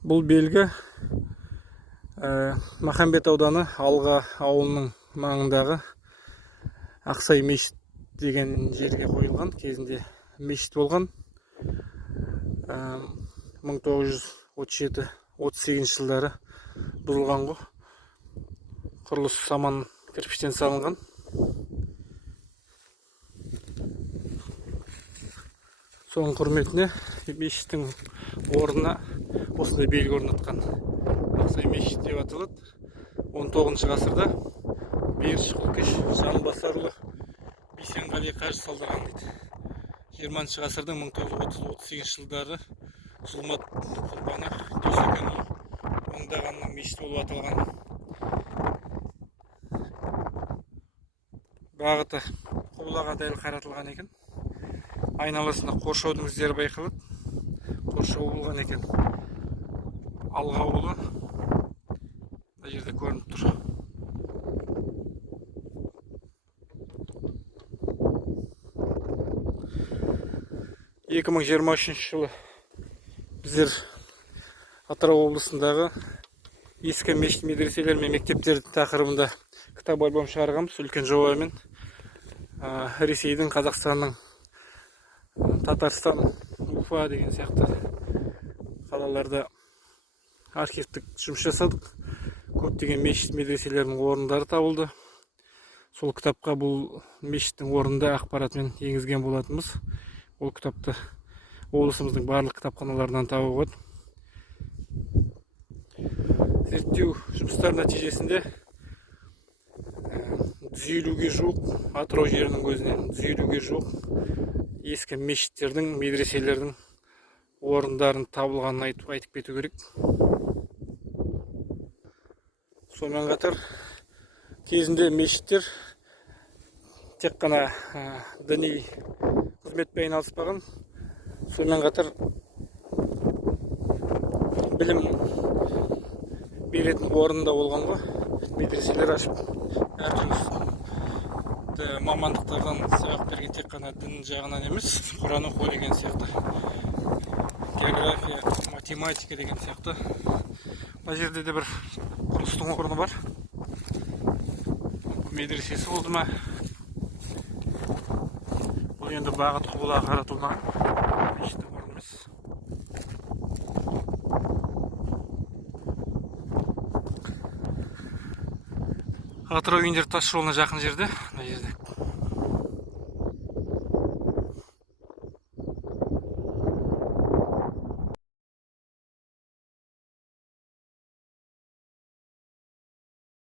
Бұл белгі Махамбет ауданы Алға ауылының маңындағы Ақсай мешіт деген жерге қойылған. Кезінде мешіт болған. 1937-38 жылдары бұзылған ғой. Құрылыс саман кірпіштен салынған. Соның құрметіне мешіттің орнына осындай белгі орнатқан. Ақсай мешіт деп аталады. 19 ғасырда Беріш Құлкеш Жанбасарлы Бейсенғали қажы салдырған дейді. 20 ғасырдың 1930-38 жылдары зұлмат құрбаны Дүйсекенұлы оңдағанның мешіті болып аталған. Бағыты құбылаға дәл қаратылған екен. Айналасында қоршаудың іздері байқалады. Қоршау болған екен. Алға ауылы мына жерде көрініп тұр. Екі 2023 жылы біздер Атырау облысындағы ескі мешіт медреселер мен мектептер тақырыбында кітап альбом шығарғанбыз үлкен жобамен. Ресейдің, Қазақстанның, Татарстан, Уфа деген сияқты қалаларда архивтік жұмыс жасадық. Көптеген мешіт медреселердің орындары табылды. Сол кітапқа бұл мешіттің орнында ақпаратымен енгізген болатынбыз. Ол кітапты облысымыздың барлық кітапханаларынан табуға болады. Зерттеу жұмыстар нәтижесінде 150-ге жуық Атырау жерінің өзінен 150-ге жуық ескі мешіттердің, медреселердің орындарын табылғанын айтып кету керек. Сонымен қатар кезінде мешіттер тек қана діни қызметпен айналыспаған, сонымен қатар білім беретін орында болған ғой. Медреселер ашып әртүрлі мамандықтардан сабақ берген, тек қана дін жағынан емес, Құран оқу деген сияқты, география, математика деген сияқты. Мына жерде де бір құрылыстың орны бар. Медресесі болды ма? Бұл енді бағыт құбылаға қаратылған мешіттің орны емес. Атырау Индер тас жолына жақын жерде